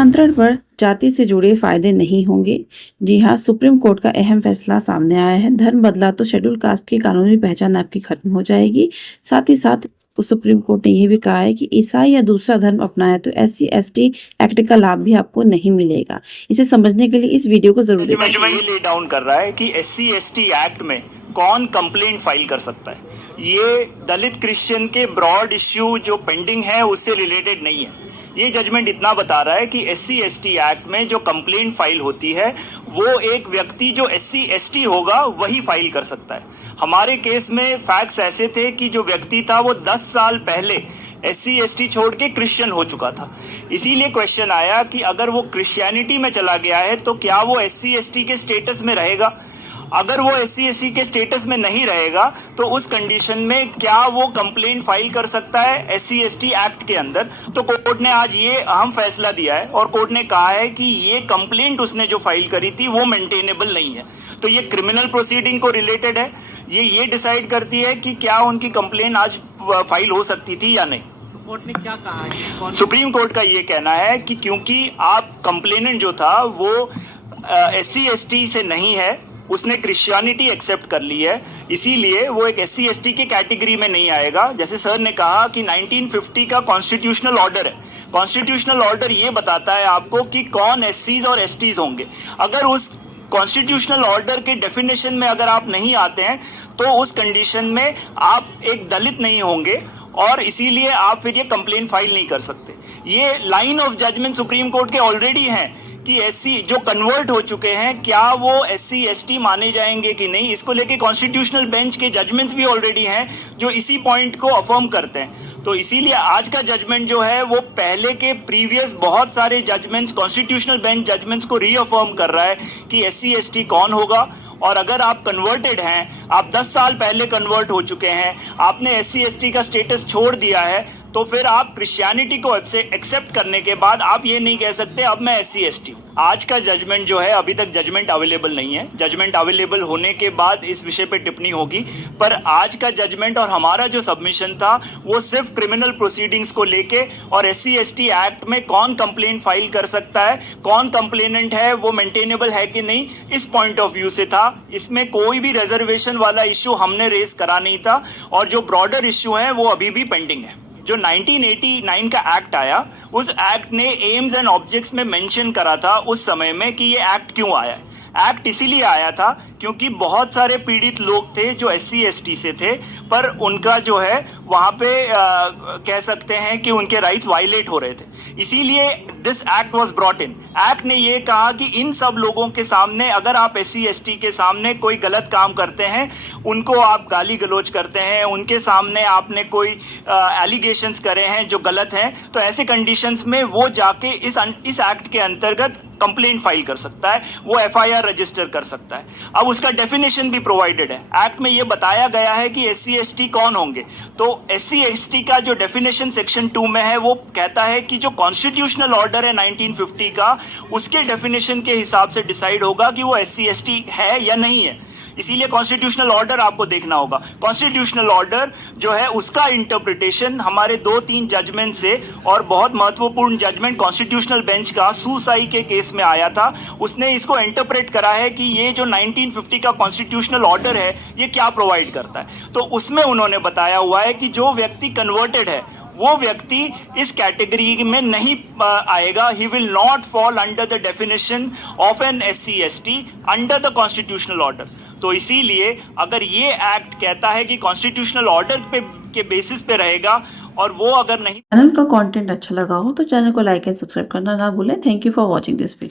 धर्मांतरण पर जाति से जुड़े फायदे नहीं होंगे। जी हाँ, सुप्रीम कोर्ट का अहम फैसला सामने आया है। धर्म बदला तो शेड्यूल कास्ट की कानूनी पहचान आपकी खत्म हो जाएगी। साथ ही साथ सुप्रीम कोर्ट ने यह भी कहा है कि ईसाई या दूसरा धर्म अपनाए तो SC/ST एक्ट का लाभ भी आपको नहीं मिलेगा। इसे समझने के लिए इस वीडियो को जरूर देखें। ये ले डाउन कर रहा है कि SC/ST एक्ट में कौन कंप्लेंट फाइल कर सकता है। ये दलित क्रिश्चियन के ब्रॉड इश्यू जो पेंडिंग है उससे रिलेटेड नहीं है। ये जजमेंट इतना बता रहा है कि SC/ST एक्ट में जो कंप्लेंट फाइल होती है वो एक व्यक्ति जो SC/ST होगा वही फाइल कर सकता है। हमारे केस में फैक्ट्स ऐसे थे कि जो व्यक्ति था वो 10 साल पहले SC/ST छोड़ के क्रिश्चियन हो चुका था। इसीलिए क्वेश्चन आया कि अगर वो क्रिश्चियनिटी में चला गया है तो क्या वो SC/ST के स्टेटस में रहेगा। अगर वो SC/ST के स्टेटस में नहीं रहेगा तो उस कंडीशन में क्या वो कंप्लेंट फाइल कर सकता है SC/ST एक्ट के अंदर। तो कोर्ट ने आज ये अहम फैसला दिया है और कोर्ट ने कहा है कि ये कंप्लेंट उसने जो फाइल करी थी वो मेंटेनेबल नहीं है। तो ये क्रिमिनल प्रोसीडिंग को रिलेटेड है। ये डिसाइड करती है कि क्या उनकी कंप्लेंट आज फाइल हो सकती थी या नहीं। कोर्ट ने क्या कहा है? सुप्रीम कोर्ट का ये कहना है कि क्योंकि आप कंप्लेनेंट जो था वो SC/ST से नहीं है, उसने क्रिश्चियनिटी एक्सेप्ट कर ली है, इसीलिए वो एक SC/ST की कैटेगरी में नहीं आएगा। जैसे सर ने कहा कि 1950 का कॉन्स्टिट्यूशनल ऑर्डर है। कॉन्स्टिट्यूशनल ऑर्डर ये बताता है आपको कि कौन SCs और STs होंगे। अगर उस कॉन्स्टिट्यूशनल ऑर्डर के डेफिनेशन में अगर आप नहीं आते हैं तो उस कंडीशन में आप एक दलित नहीं होंगे और इसीलिए आप फिर ये कंप्लेंट फाइल नहीं कर सकते। ये line of judgment Supreme Court के ऑलरेडी हैं कि SC जो कन्वर्ट हो चुके हैं क्या वो SC/ST माने जाएंगे कि नहीं। इसको लेके कॉन्स्टिट्यूशनल बेंच के जजमेंट्स भी ऑलरेडी हैं जो इसी पॉइंट को अफर्म करते हैं। तो इसीलिए आज का जजमेंट जो है वो पहले के प्रीवियस बहुत सारे जजमेंट्स, कॉन्स्टिट्यूशनल बेंच जजमेंट्स को रीअफर्म कर रहा है कि SC/ST कौन होगा। और अगर आप कन्वर्टेड हैं, आप 10 साल पहले कन्वर्ट हो चुके हैं, आपने SC/ST का स्टेटस छोड़ दिया है, तो फिर आप क्रिश्चियनिटी को एक्सेप्ट करने के बाद आप ये नहीं कह सकते अब मैं SC/ST हूँ। आज का जजमेंट जो है अभी तक जजमेंट अवेलेबल नहीं है। जजमेंट अवेलेबल होने के बाद इस विषय पे टिप्पणी होगी। पर आज का जजमेंट और हमारा जो सबमिशन था वो सिर्फ क्रिमिनल प्रोसीडिंग्स को लेके और SC/ST एक्ट में कौन कंप्लेंट फाइल कर सकता है, कौन कंप्लेनेंट है, वो मेंटेनेबल है कि नहीं, इस पॉइंट ऑफ व्यू से था। इसमें कोई भी रिजर्वेशन वाला इश्यू हमने रेज करा नहीं था और जो ब्रॉडर इश्यू है वो अभी भी पेंडिंग है। जो 1989 का एक्ट आया उस एक्ट ने एम्स एंड ऑब्जेक्ट्स में मेंशन करा था उस समय में कि ये एक्ट क्यों आया है। एक्ट इसीलिए आया था क्योंकि बहुत सारे पीड़ित लोग थे जो SC/ST से थे पर उनका जो है वहां पे कह सकते हैं कि उनके राइट्स वायलेट हो रहे थे। इसीलिए this act was brought in. Act ने ये कहा कि इन सब लोगों के सामने अगर आप SC/ST के सामने कोई गलत काम करते हैं, उनको आप गाली गलौज करते हैं, उनके सामने आपने कोई एलिगेशंस करे हैं जो गलत हैं, तो ऐसे कंडीशंस में वो जाके इस एक्ट के अंतर्गत कंप्लेंट फाइल कर सकता है, वो FIR रजिस्टर कर सकता है। अब उसका डेफिनेशन भी प्रोवाइडेड है। एक्ट में ये बताया गया है कि SC/ST कौन होंगे। तो SC/ST का जो डेफिनेशन सेक्शन 2 में है वो कहता है कि जो कॉन्स्टिट्यूशनल ऑर्डर है 1950 का, उसके डेफिनेशन के हिसाब से डिसाइड होगा कि वो SC/ST है या नहीं है। इसीलिए कॉन्स्टिट्यूशनल ऑर्डर आपको देखना होगा। कॉन्स्टिट्यूशनल ऑर्डर जो है उसका इंटरप्रिटेशन हमारे 2-3 जजमेंट से और बहुत महत्वपूर्ण जजमेंट कॉन्स्टिट्यूशनल बेंच का सुसाई के केस में आया था। उसने इसको इंटरप्रेट करा है कि ये जो 1950 का कॉन्स्टिट्यूशनल ऑर्डर है ये क्या प्रोवाइड करता है। तो उसमें उन्होंने बताया हुआ है कि जो व्यक्ति कन्वर्टेड है वो व्यक्ति इस कैटेगरी में नहीं आएगा। He will not fall under the definition of an SC/ST under the constitutional order. तो इसीलिए अगर ये एक्ट कहता है कि कॉन्स्टिट्यूशनल ऑर्डर के बेसिस पे रहेगा और वो अगर नहीं। चैनल का कंटेंट अच्छा लगा हो तो चैनल को लाइक एंड सब्सक्राइब करना ना भूलें। Thank you for watching this video.